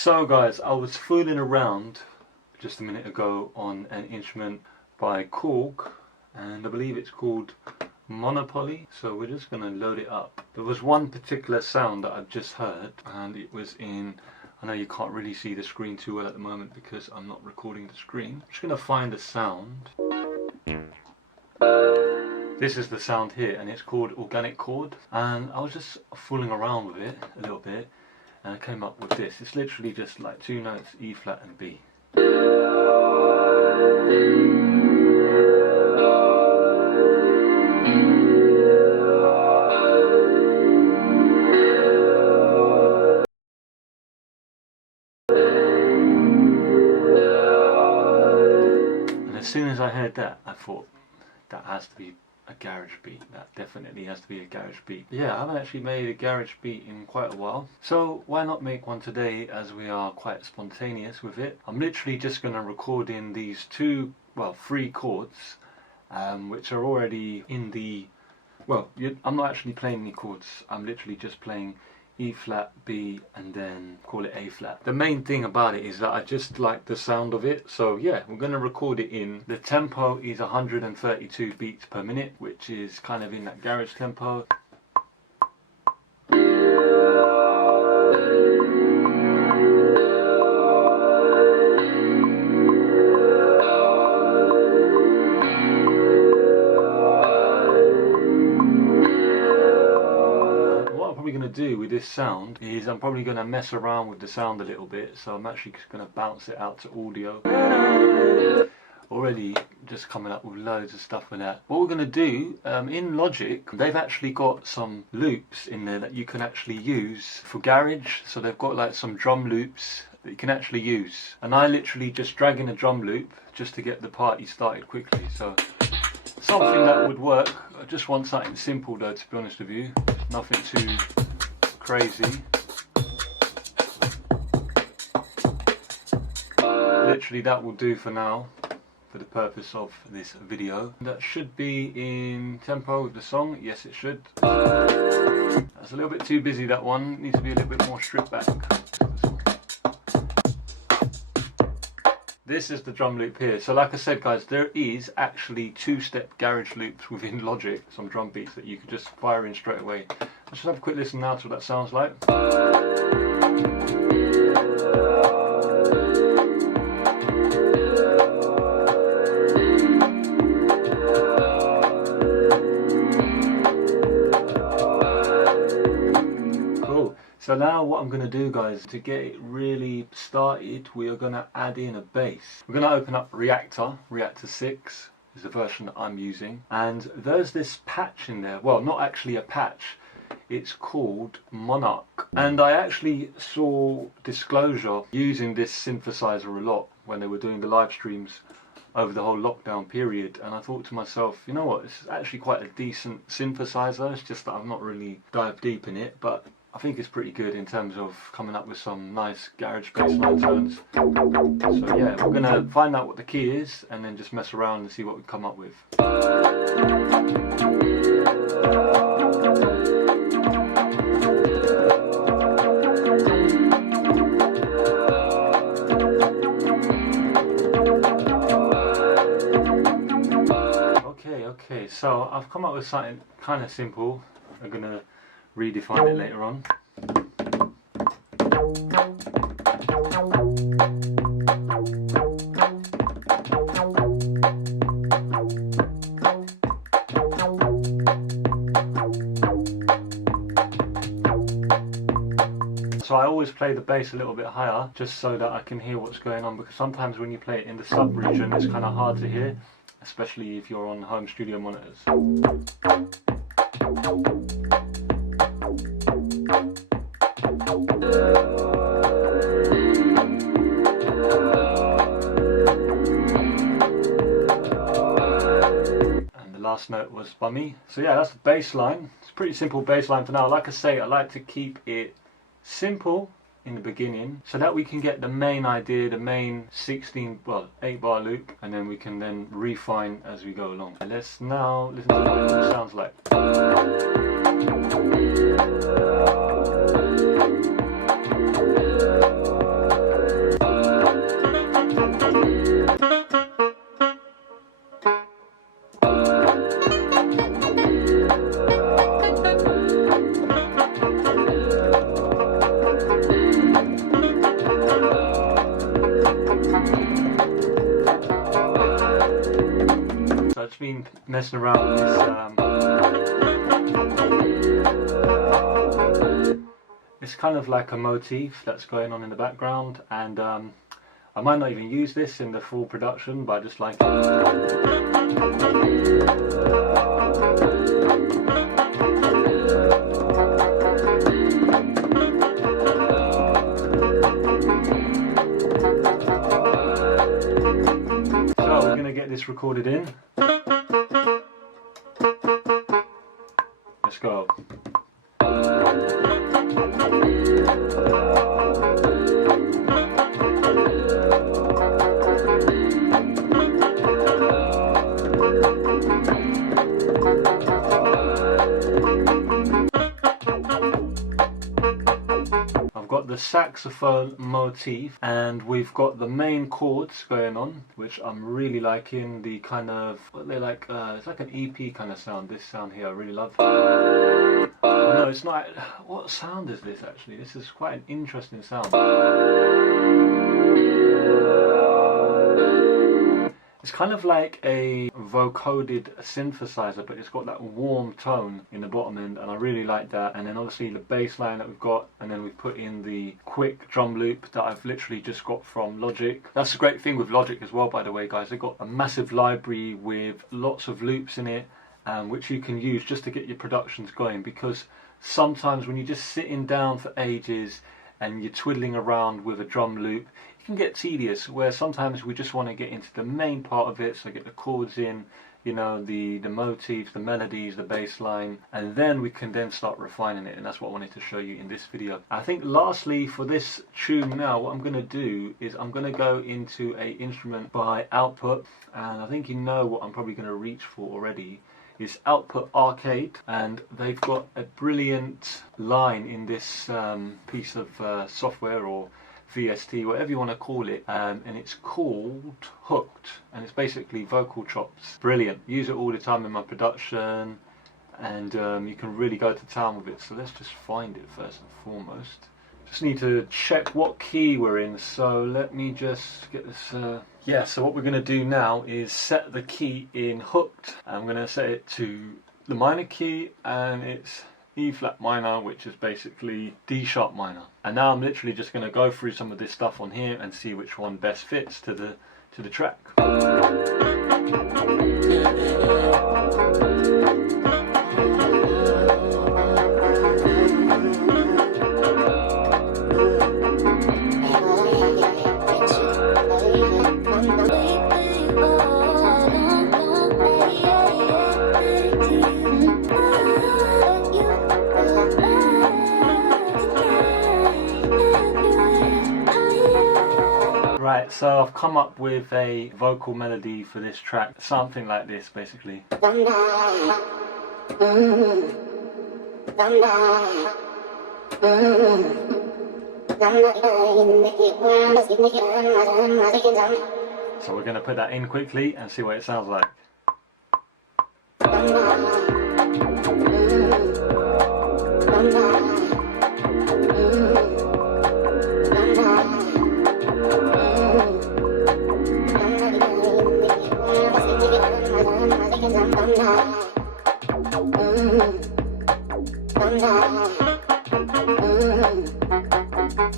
So guys, I was fooling around just a minute ago on an instrument by Korg, and I believe it's called Monopoly. So we're just going to load it up. There was one particular sound that I've just heard, and it was in, I know you can't really see the screen too well at the moment because I'm not recording the screen. I'm just going to find a sound. This is the sound here, and it's called Organic Chord, and I was just fooling around with it a little bit, and I came up with this. It's literally just like two notes, E flat and B. And as soon as I heard that, I thought, that has to be a garage beat. That definitely has to be a garage beat. Yeah, I haven't actually made a garage beat in quite a while, so why not make one today, as we are quite spontaneous with it. I'm literally just going to record in these three chords, which are already in the, I'm not actually playing any chords. I'm literally just playing E flat, B, and then call it A flat. The main thing about it is that I just like the sound of it. So yeah, we're going to record it in. The tempo is 132 beats per minute, which is kind of in that garage tempo. Do with this sound is I'm probably going to mess around with the sound a little bit, so I'm actually going to bounce it out to audio. Already just coming up with loads of stuff with that. What we're going to do, in Logic, they've actually got some loops in there that you can actually use for garage. So they've got like some drum loops that you can actually use, and I literally just drag in a drum loop just to get the party started quickly. So something that would work. I just want something simple though, to be honest with you, nothing too crazy. Literally that will do for now, for the purpose of this video. That should be in tempo with the song. Yes, it should. That's a little bit too busy, that one. Needs to be a little bit more stripped back. This is the drum loop here. So like I said guys, there is actually two-step garage loops within Logic, some drum beats that you could just fire in straight away. Let's just have a quick listen now to what that sounds like. Cool. So now what I'm going to do guys, to get it really started, we are going to add in a bass. We're going to open up Reactor 6 is the version that I'm using, and there's this patch in there. Well, not actually a patch. It's called Monarch, and I actually saw Disclosure using this synthesizer a lot when they were doing the live streams over the whole lockdown period, and I thought to myself, you know what, this is actually quite a decent synthesizer. It's just that I've not really dived deep in it, but I think it's pretty good in terms of coming up with some nice garage bassline tones. So yeah, we're going to find out what the key is and then just mess around and see what we come up with. Okay, so I've come up with something kind of simple. I'm going to redefine it later on. So I always play the bass a little bit higher just so that I can hear what's going on, because sometimes when you play it in the sub region it's kind of hard to hear, especially if you're on home studio monitors. And the last note was bummy. So yeah, that's the bass line. It's a pretty simple bass line for now. Like I say, I like to keep it simple in the beginning so that we can get the main idea, the main 8 bar loop, and then we can then refine as we go along. Let's now listen to what it sounds like. messing around with this. It's kind of like a motif that's going on in the background, and I might not even use this in the full production, but I just like it. Get this recorded in. Let's go. I've got the saxophone motif, and we've got the main chords going on, which I'm really liking. The kind of, what they're like, it's like an EP kind of sound. This sound here I really love. Oh, no, it's not. What sound is this actually? This is quite an interesting sound. It's kind of like a vocoded synthesizer, but it's got that warm tone in the bottom end, and I really like that. And then obviously the bass line that we've got, and then we've put in the quick drum loop that I've literally just got from Logic. That's the great thing with Logic as well, by the way, guys. They've got a massive library with lots of loops in it, which you can use just to get your productions going, because sometimes when you're just sitting down for ages and you're twiddling around with a drum loop, it can get tedious, where sometimes we just want to get into the main part of it, so get the chords in, you know, the motifs, the melodies, the bass line, and then we can then start refining it. And that's what I wanted to show you in this video. I think lastly for this tune now, what I'm going to do is I'm going to go into a instrument by Output, and I think you know what I'm probably going to reach for already. Is Output Arcade, and they've got a brilliant line in this piece of software, or VST, whatever you want to call it, and it's called Hooked, and it's basically vocal chops. Brilliant. Use it all the time in my production, and you can really go to town with it. So let's just find it first and foremost. Just need to check what key we're in, so let me just get this. Yeah, so what we're going to do now is set the key in Hooked. I'm going to set it to the minor key, and it's E flat minor, which is basically D sharp minor. And now I'm literally just going to go through some of this stuff on here and see which one best fits to the track. Right, so I've come up with a vocal melody for this track, something like this basically. So we're going to put that in quickly and see what it sounds like.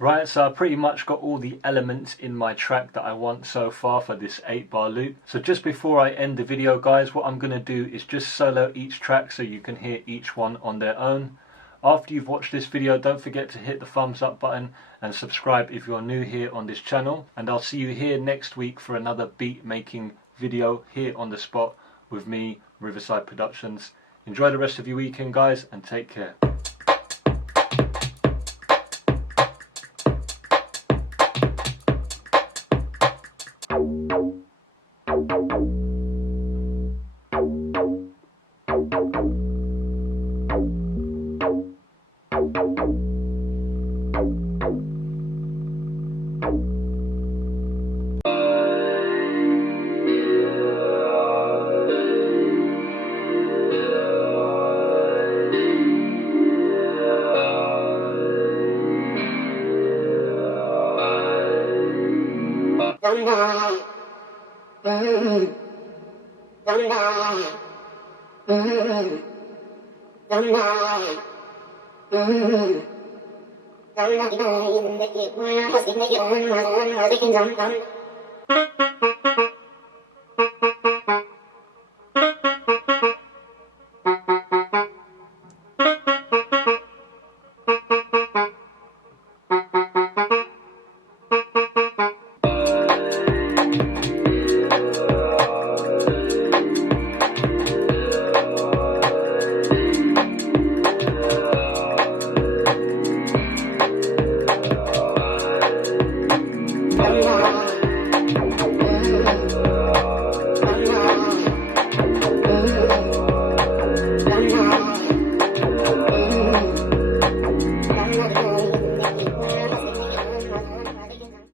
Right, so I pretty much got all the elements in my track that I want so far for this 8-bar loop. So just before I end the video, guys, what I'm going to do is just solo each track so you can hear each one on their own. After you've watched this video, don't forget to hit the thumbs up button and subscribe if you're new here on this channel. And I'll see you here next week for another beat making video here on the spot with me, Riverside Productionz. Enjoy the rest of your weekend, guys, and take care. Dum